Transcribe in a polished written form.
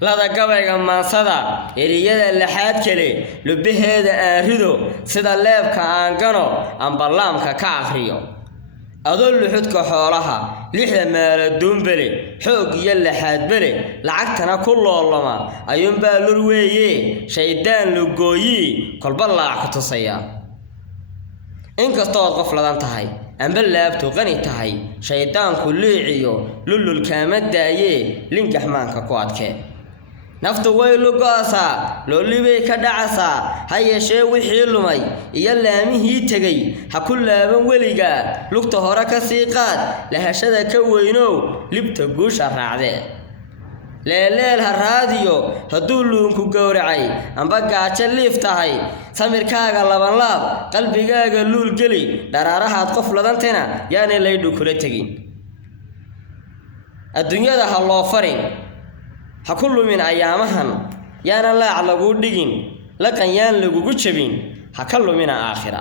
lada gabayga maansada eriyada laxaad kale lubaheeda aan rido sida leebka aan gano aan ballaamka ka akhriyo adoo luxudka xoolaha lixda maala duunbele xoog iyo laxaad bele lacagtana ku loolama ayuun baa lur weeye shaydaan lugooyi kolba laac ku tusaya inkastoo qof ladan tahay amba laabtu qani tahay shaydaanku liiciyo lulul kaama daaye lingaxmaanka ku adkee naftu way lugoosaa loolibay ka dhacaysaa ha yeeshee wixii lumay iyo laamihii tegay ha ku laaban weliga lugta hore ka sii qaad lahashada ka weynow libta guusha raacdee leeleel ha raadiyo hadduu luunku gowracay amba gaajo liif tahay samirkaaga labanlaab qalbigaaga luul geli dharaarahaad qof ladantena yaanay laydhu kula tegin adduunyada ha loo farin ha ku lumin ayaamahan yaanan laac laguu dhigin laqan yaan lagugu jabin ha ka lumina aakhira